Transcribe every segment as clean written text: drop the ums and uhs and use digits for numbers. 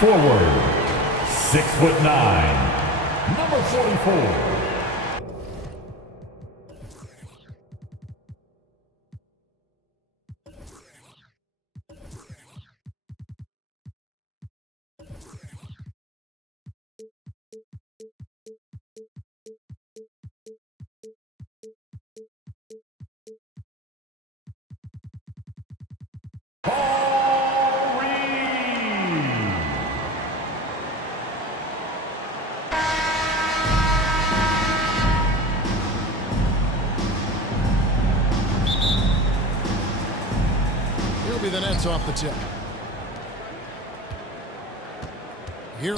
Forward, 6'9", number 44. The Nets off the tip. Here.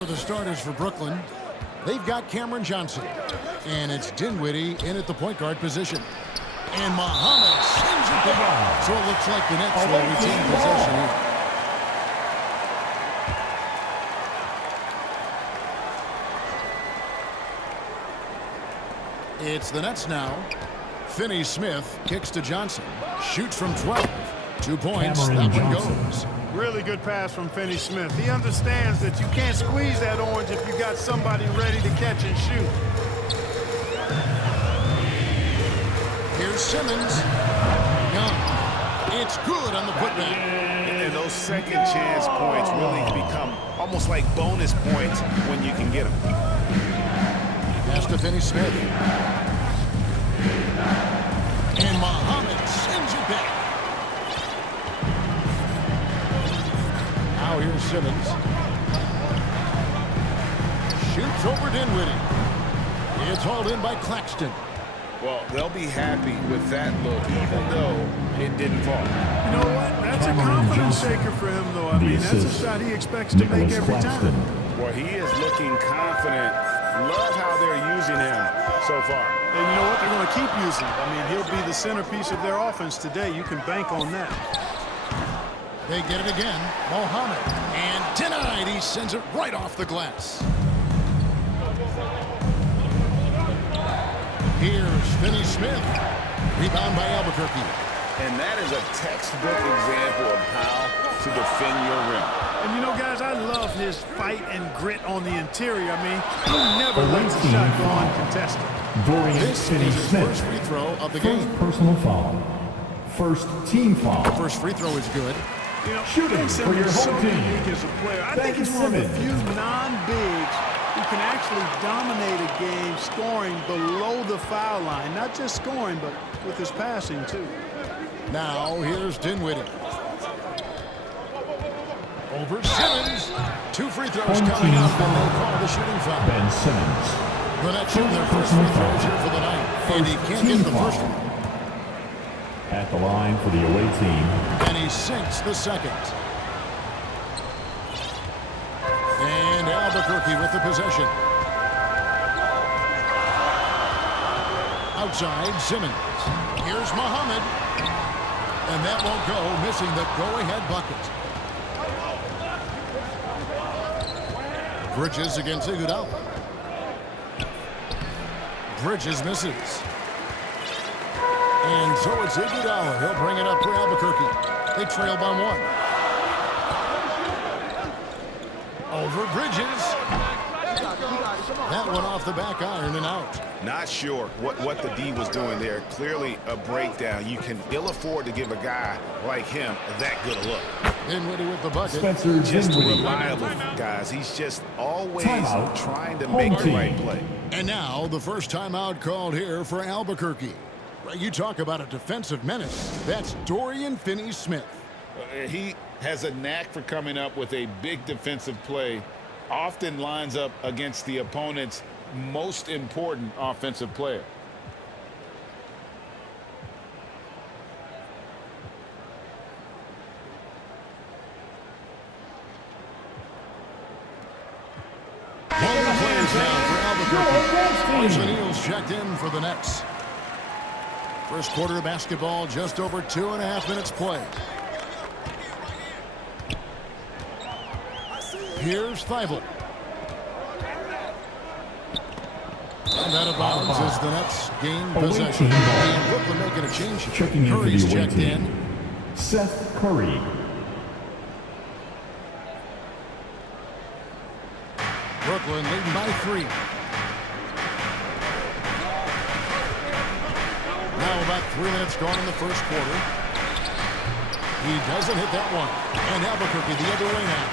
The starters for Brooklyn, they've got Cameron Johnson, and it's Dinwiddie in at the point guard position. And Muhammad sends it down. So it looks like the Nets will retain possession here. It's the Nets now. Finney-Smith kicks to Johnson. Shoots from 12. 2 points. That one goes. Really good pass from Finney-Smith. He understands that you can't squeeze that orange if you got somebody ready to catch and shoot. Here's Simmons. Young. It's good on the putback. And those second chance points really become almost like bonus points when you can get them. Pass to Finney-Smith. And Muhammad sends it back. Now here's Simmons. Shoots over Dinwiddie. It's hauled in by Claxton. Well, they'll be happy with that look, even though it didn't fall. You know what? That's a confidence shaker for him, though. I mean, that's a shot he expects to make every time. Well, he is looking confident. Love how they're using him so far. And you know what? They're going to keep using him. I mean, he'll be the centerpiece of their offense today. You can bank on that. They get it again. Mohammed. And denied. He sends it right off the glass. Here's Finney-Smith. Rebound by Albuquerque. And that is a textbook example of how to defend your rim. And you know, guys, I love his fight and grit on the interior. I mean, he never lets a shot go uncontested. This is his first free throw of the game. Personal foul. First team foul. First free throw is good. You know, Shooting for your so home team. unique as a player. I think he's one of the few non-bigs who can actually dominate a game scoring below the foul line. Not just scoring, but with his passing, too. Now, here's Dinwiddie. Over Simmons. 2 free throws coming up, and they'll call the shooting foul. Ben Simmons. The Nets shooting their first free throws here for the night. And he can't get the first one. At the line for the away team. And he sinks the second. And Albuquerque with the possession. Outside, Simmons. Here's Muhammad. And that won't go, missing the go-ahead bucket. Bridges against Iguodala. Bridges misses. And so it's Iguodala. He'll bring it up for Albuquerque. They trail by 1. Over Bridges. That one off the back iron and out. Not sure what the D was doing there. Clearly a breakdown. You can ill afford to give a guy like him that good a look. Dinwiddie with the bucket. Spencer Just Dinwiddie. reliable, guys. He's just always Timeout. trying to Home make the team. right play. And now the first timeout called here for Albuquerque. You talk about a defensive menace. That's Dorian Finney-Smith. He has a knack for coming up with a big defensive play. Often lines up against the opponent's most important offensive player. Royce O'Neal's checked in for the Nets. First quarter of basketball, just over 2.5 minutes played. Here's Thibault. And out of bounds as the Nets gain possession. And Brooklyn making a change. Checking in for the Curry's away checked team. in. Seth Curry. Brooklyn leading by 3. Now about 3 minutes gone in the first quarter. He doesn't hit that one. And Albuquerque the other way now.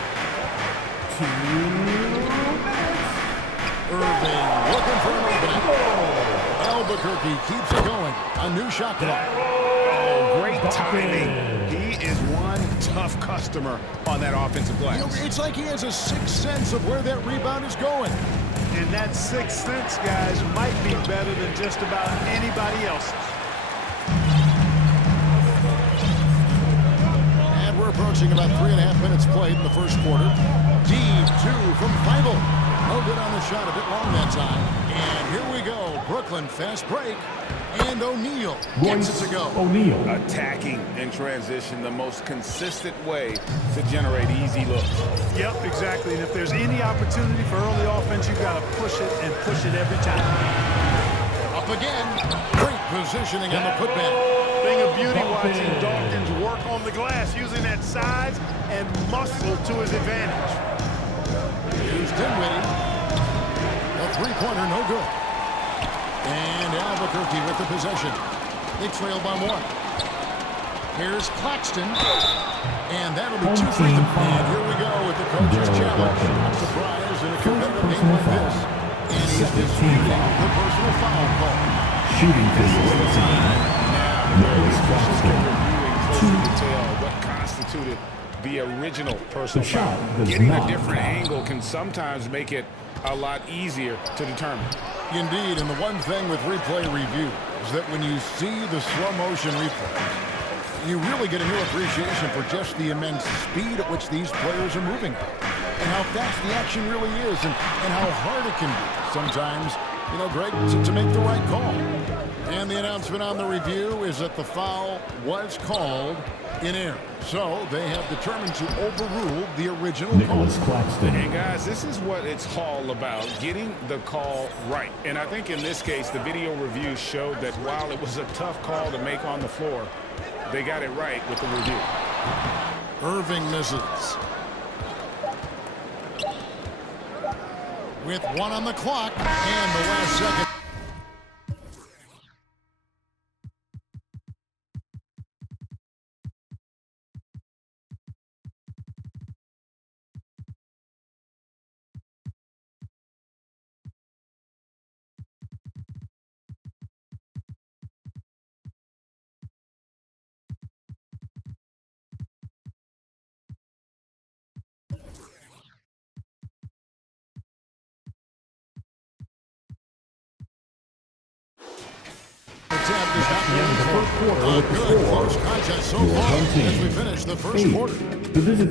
Irving looking for an opening. Albuquerque keeps it going. A new shot clock. Oh, great timing. He is one tough customer on that offensive glass. You know, it's like he has a sixth sense of where that rebound is going. And that sixth sense, guys, might be better than just about anybody else's. And we're approaching about 3.5 minutes played in the first quarter. Deep 2 from Thibault. No good on the shot, a bit long that time. And here we go. Brooklyn fast break. And O'Neal gets it to go. O'Neal. Attacking in transition, the most consistent way to generate easy looks. Yep, exactly. And if there's any opportunity for early offense, you've got to push it and push it every time. Up again. Great positioning on the putback. Thing of beauty watching Dawkins work on the glass using that size and muscle to his advantage. Here's Dinwiddie. A three-pointer, no good. And Albuquerque with the possession. They trail by 1. Here's Claxton. And that'll be 2 for them. And here we go with the coach's challenge. Not surprised in a competitive game like this. And he's disputing the personal foul call. Shooting for the away team. Nicholas Claxton. Detail what constituted the original personal The shot foul. does Getting a not different count. angle can sometimes make it a lot easier to determine. Indeed, and the one thing with replay review is that when you see the slow motion replays, you really get a new appreciation for just the immense speed at which these players are moving and how fast the action really is and how hard it can be sometimes, you know, Greg, to make the right call. And the announcement on the review is that the foul was called in error. So they have determined to overrule the original Nicholas call. Claxton. And guys, this is what it's all about, getting the call right. And I think in this case, the video review showed that while it was a tough call to make on the floor, they got it right with the review. Irving misses. With 1 on the clock and the last second. Attempt is not In the first quarter, a with the good score, close contest so your far home team, as we finish the first 8. quarter. To visit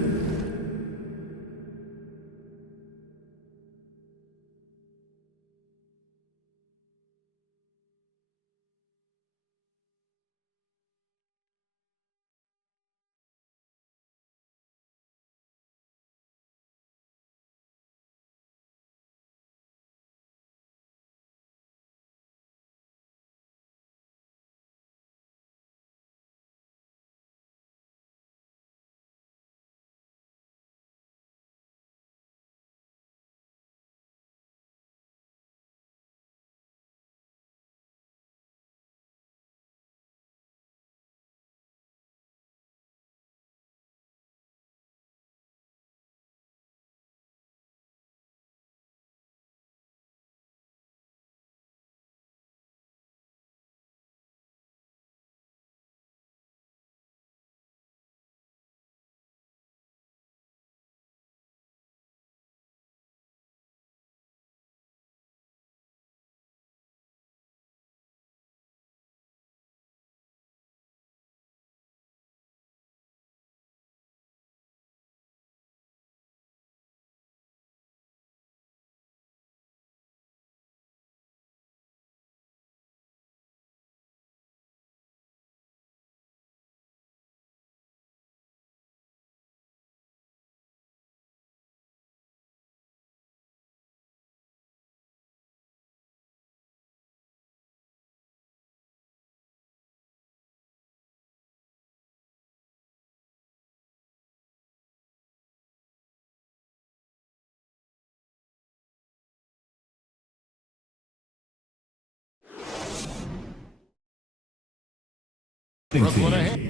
Brooklyn ahead.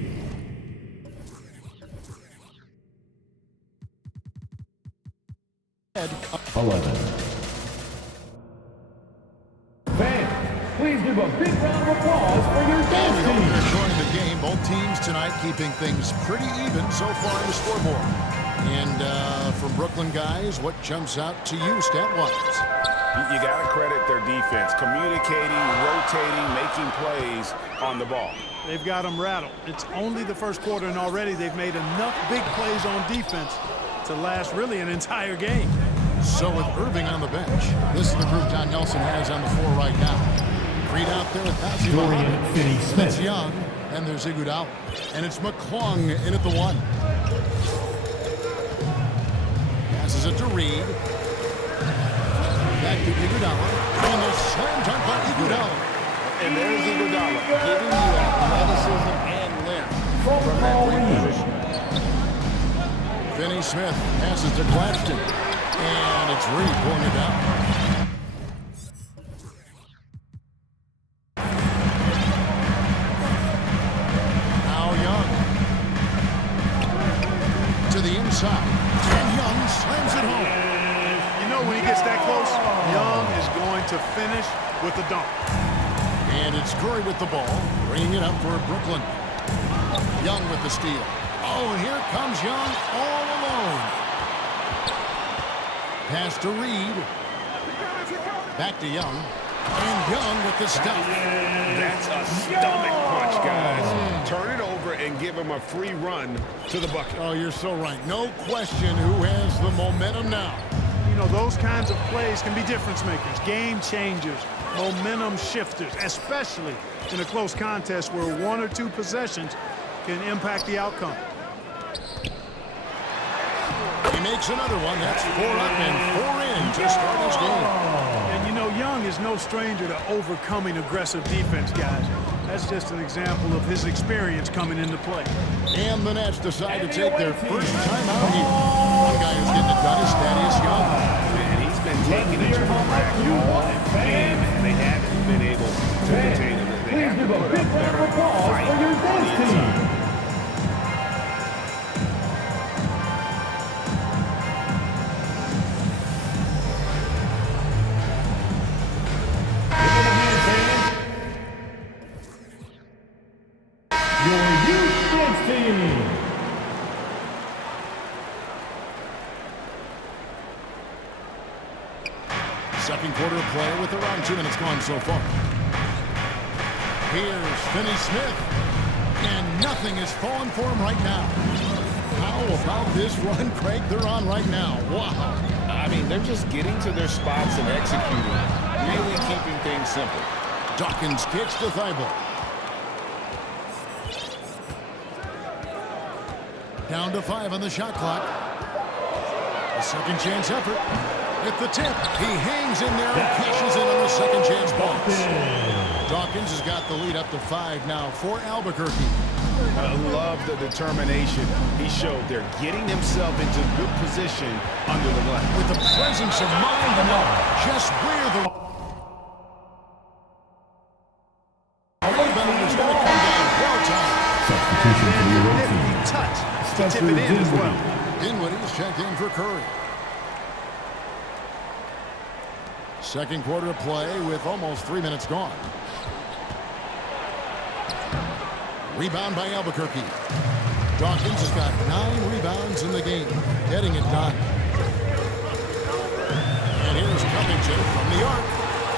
Fans, please give a big round of applause for your dance team. Enjoying the game. Both teams tonight keeping things pretty even so far on the scoreboard. And from Brooklyn guys, what jumps out to you stat-wise? You got to credit their defense, communicating, rotating, making plays on the ball. They've got them rattled. It's only the first quarter, and already they've made enough big plays on defense to last really an entire game. So with Irving on the bench, this is the group John Nelson has on the floor right now. Reed out there with Pascal. It's Young, and there's Iguodala. And it's McClung in at the one. Passes it to Reed. Back to Iguodala. And the slam dunk by Iguodala. And there's Iguodala, giving you athleticism and length from that wing position. Finney Smith passes to Claxton. And it's Reed pulling it down. Now Young. To the inside. And Young slams it home. You know, when he gets that close, Young is going to finish with a dunk. And it's Curry with the ball, bringing it up for Brooklyn. Young with the steal. Oh, and here comes Young all alone. Pass to Reed. Back to Young. And Young with the stop. That's a stomach punch, guys. Turn it over and give him a free run to the bucket. Oh, you're so right. No question who has the momentum now. You know, those kinds of plays can be difference makers, game changers, momentum shifters, especially in a close contest where one or two possessions can impact the outcome. He makes another one. That's 4 up and 4 in to start his game. And, you know, Young is no stranger to overcoming aggressive defense, guys. That's just an example of his experience coming into play. And the Nets decide to take their first time out here. One guy who's getting it done is Thaddeus Young. And he's been taking it to the rack all game, and they haven't been able to contain him. They have to put up better fight on the inside. Second quarter of play with around 2 minutes gone so far. Here's Finney Smith. And nothing is falling for him right now. How about this run, Craig, they're on right now? Wow. I mean, they're just getting to their spots and executing, really keeping things simple. Dawkins kicks to Thibault. Down to 5 on the shot clock. A second chance effort. At the tip, he hangs in there and cashes in on the second chance points. Dawkins has got the lead up to 5 now for Albuquerque. I love the determination he showed there, getting himself into good position under the glass. With the presence of mind to know just where the rebound is going to come down. Well timed. Substitution for the away team. Touch to tip it in as well. Dinwiddie's checked in for Curry. Second quarter of play with almost 3 minutes gone. Rebound by Albuquerque. Dawkins has got 9 rebounds in the game, getting it done. And here's Covington from the arc.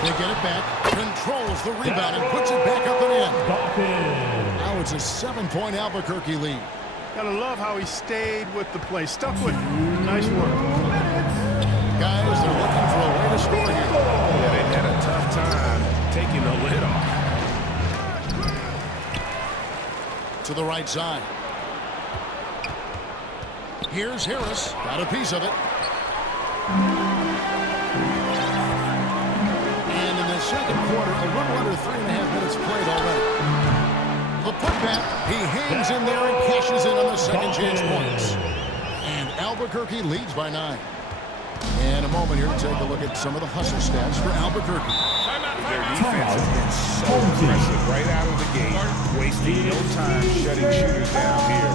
They get it back, controls the rebound, and puts it back up and in. Now it's a 7-point Albuquerque lead. Gotta love how he stayed with the play, stuck with it. Nice work. Guys, they're looking for a way to score here. Yeah, they had a tough time taking the lid off. To the right side. Here's Harris. Got a piece of it. And in the second quarter, a little under 3.5 minutes played already. The putback, he hangs in there and cashes in on the second chance points. And Albuquerque leads by 9. And a moment here to take a look at some of the hustle stats for Albuquerque. Their defense has been so aggressive right out of the gate, wasting no time shutting shooters down here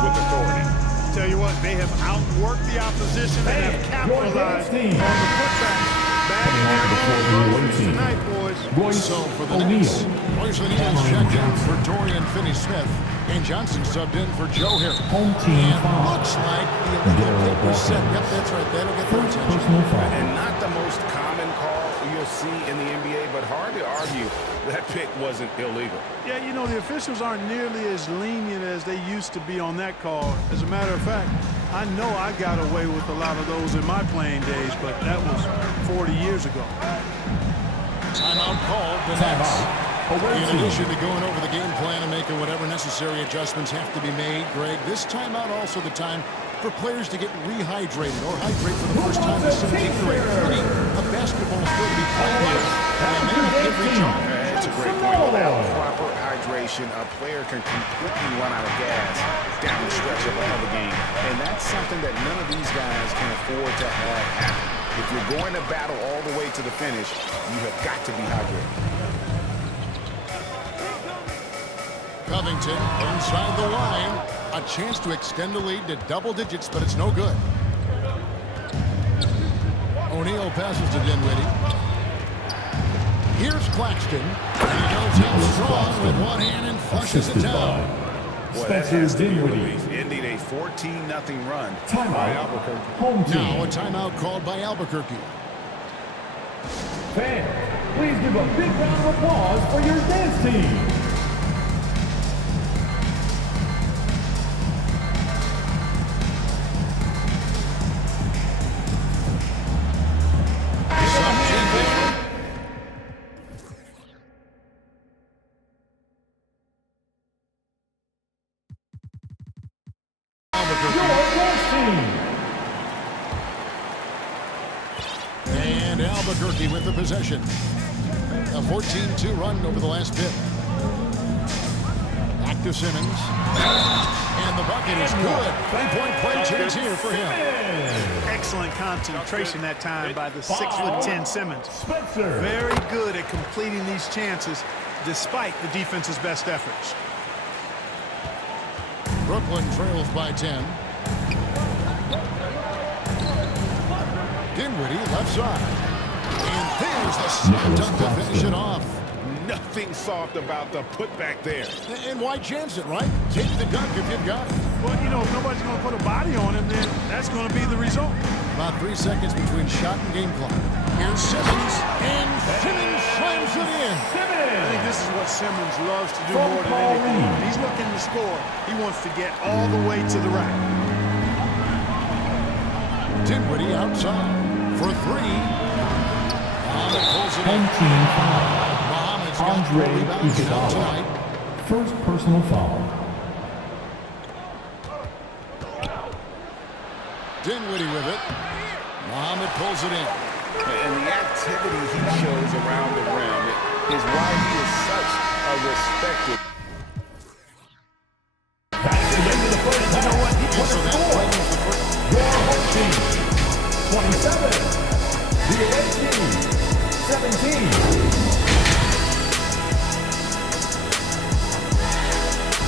with authority. Tell you what, they have outworked the opposition and have capitalized on the putback. Bagging their own tonight, boys. So for the Knicks, Royce O'Neal's checked in for Dorian Finney-Smith, and Johnson subbed in for Joe Harris. Home team And foul. looks like the illegal kick was set. Yep, that's right. That'll get their attention. Personal foul. And not the most common call you'll see in the NBA, but hard to argue that pick wasn't illegal. Yeah, you know, the officials aren't nearly as lenient as they used to be on that call. As a matter of fact, I know I got away with a lot of those in my playing days, but that was 40 years ago. Timeout called. The Nets. In addition to going over the game plan and making whatever necessary adjustments have to be made, Greg, this timeout also the time for players to get rehydrated or hydrate for the first time in 17th grade. A basketball is going to be played here, and they have to recharge. That's a great point. Without proper hydration, a player can completely run out of gas down the stretch of another game. And that's something that none of these guys can afford to have happen. If you're going to battle all the way to the finish, you have got to be hydrated. Covington inside the line. A chance to extend the lead to double digits, but it's no good. O'Neal passes to Dinwiddie. Here's Claxton. And he goes in strong with one hand and flushes it down. Boy, that has to be a relief, ending a 14-0 run by Albuquerque. Home team. Now a timeout called by Albuquerque. Fans, please give a big round of applause for your dance team. And Albuquerque with the possession. A 14-2 run over the last bit. Back to Simmons. And the bucket is good. Three-point play chance here for him. Excellent concentration that time by the 6'10" Simmons. Spencer. Very good at completing these chances despite the defense's best efforts. Brooklyn trails by 10. Dinwiddie left side. And there's the slam dunk to finish it off. Nothing soft about the putback there. And why chance it, right? Take the dunk if you've got it. Well, you know, if nobody's going to put a body on him, then that's going to be the result. About 3 seconds between shot and game clock. Here's Simmons. And Simmons slams it in. I think this is what Simmons loves to do more than anything. When he's looking to score, he wants to get all the way to the rack. Dinwiddie outside for three. Muhammad pulls it in. Home team foul. Muhammad's got 4 Andre rebounds now Iguodala. tonight. First personal foul. Dinwiddie with it. Muhammad pulls it in. And the activity he shows around the rim is why he is such a respected. That's the end of the first half. So that brings the first. Your home team, 27. The away team, 17.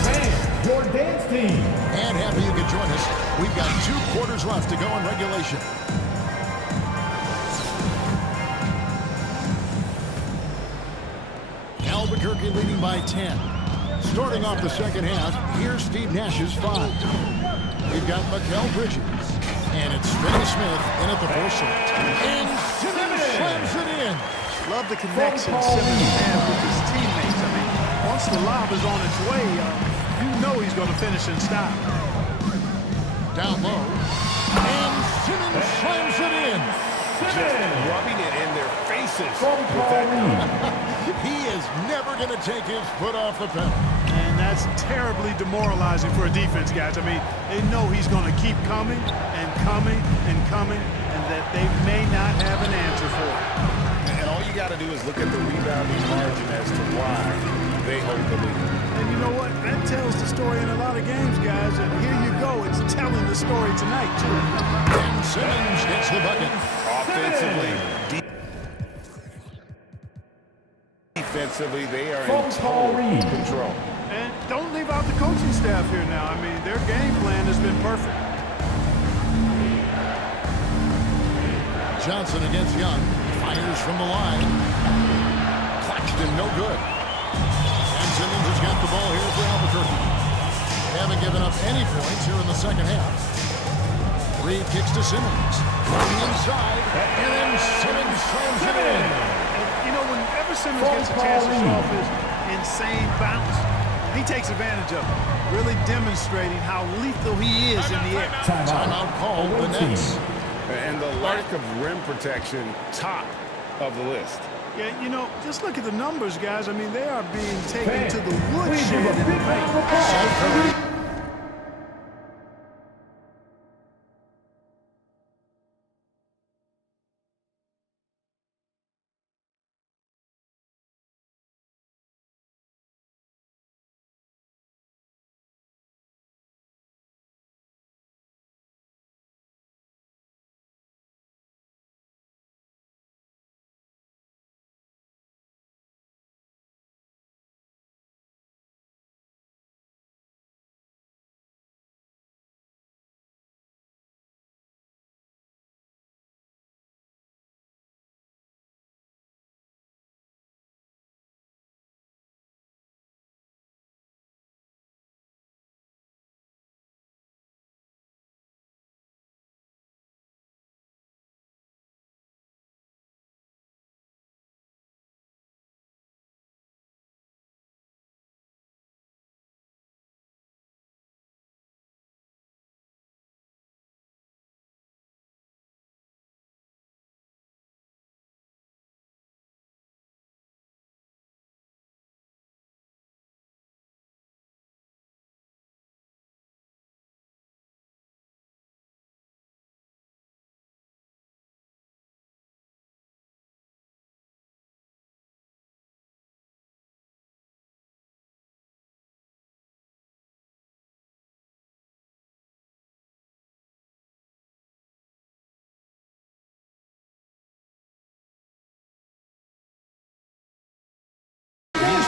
Man, your dance team. And happy you could join us. We've got 2 quarters left to go in regulation. Albuquerque leading by 10. Starting off the second half, here's Steve Nash's 5. We've got Mikal Bridges. And it's Finney-Smith in at the 4 slot. And Simmons slams it in. Love the connection Simmons has with his teammates. I mean, once the lob is on its way, you know he's going to finish in style. Down low. And Simmons slams it in. Just rubbing it in their faces. He is never going to take his foot off the pedal. And that's terribly demoralizing for a defense, guys. I mean, they know he's going to keep coming and coming and coming, and that they may not have an answer for it. And all you got to do is look at the rebounding margin as to why they hold the lead. And you know what? That tells the story in a lot of games, guys. And here you go. It's telling the story tonight, too. And Simmons gets gets the bucket. Defensively, they are in total control. And don't leave out the coaching staff here now. I mean, their game plan has been perfect. Johnson against Young. Fires from the line. Claxton, no good. And Simmons has got the ball here for Albuquerque. They haven't given up any points here in the second half. Reed kicks to Simmons. Running inside. And then Simmons slams it in. You know, whenever Simmons gets a chance to show off his insane bounce, he takes advantage of it, really demonstrating how lethal he is in the air. Timeout called the Nets. And the lack of rim protection, top of the list. Yeah, you know, just look at the numbers, guys. I mean, they are being taken to the woodshed in the paint.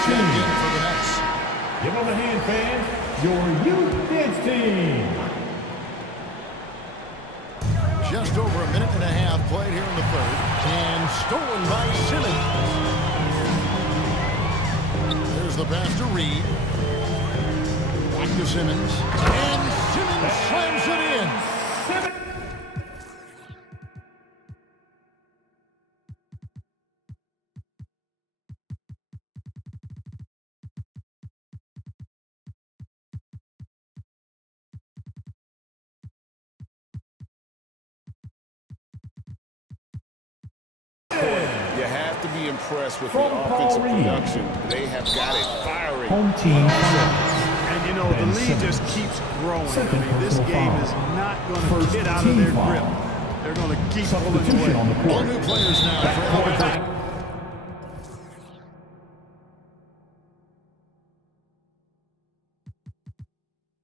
Checked in for the Nets. Give them a hand, fans. Your youth dance team. Just over a minute and a half played here in the third. And stolen by Simmons. There's the pass to Reed. Back to Simmons. And Simmons slams it in. You have to be impressed with the offensive production. They have got it firing. Home team. And, you know, the lead just keeps growing. I mean, this game is not going to get out of their grip. They're going to keep pulling away. All new players now for Albuquerque.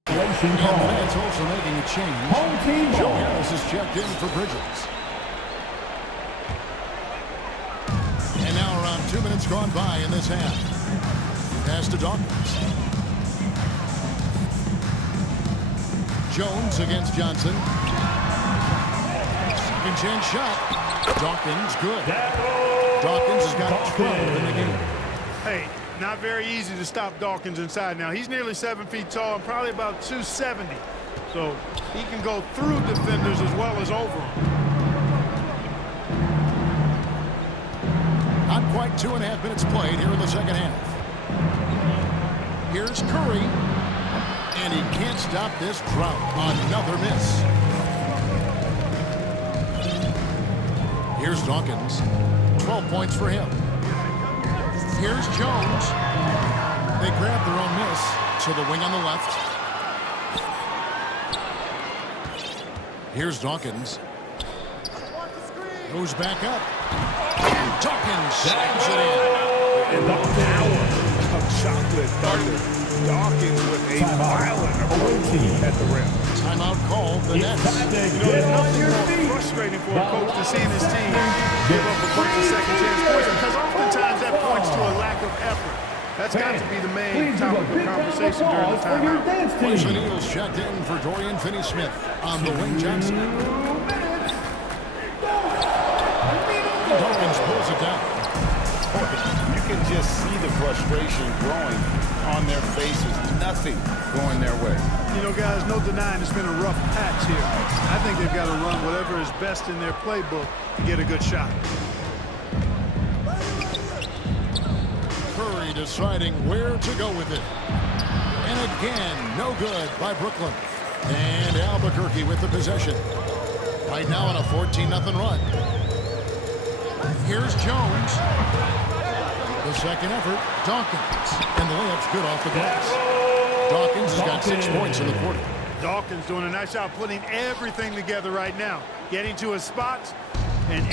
And the Nets also making a change. Home team. Joe Harris is checked in for Bridges. And now around 2 minutes gone by in this half. Pass to Dawkins. Jones against Johnson. Second chance shot. Dawkins good. Dawkins has got 12 in the game. Hey, not very easy to stop Dawkins inside now. He's nearly 7 feet tall and probably about 270. So he can go through defenders as well as over them. Not quite 2.5 minutes played here in the second half. Here's Curry. And he can't stop this drought. Another miss. Here's Dawkins. 12 points for him. Here's Jones. They grab their own miss to the wing on the left. Here's Dawkins. Goes back up. Dawkins slams it in. And the power of chocolate thunder Dawkins with a violent approach at the rim. Timeout called. The Nets. There's nothing more frustrating for a coach than seeing his team give up a bunch of second chance points, because oftentimes that points to a lack of effort. That's got to be the main topic of conversation during the timeout. Cleveland Eagles checked in for Dorian Finney-Smith on the wing. Johnson. Dawkins pulls it down. You can just see the frustration growing on their faces. Nothing going their way. You know, guys, no denying it's been a rough patch here. I think they've got to run whatever is best in their playbook to get a good shot. Curry deciding where to go with it. And again, no good by Brooklyn. And Albuquerque with the possession. Right now on a 14-0 run. Here's Jones. The second effort, Dawkins. And the layup's good off the glass. Dawkins has got 6 points in the quarter. Dawkins doing a nice job putting everything together right now. Getting to his spots and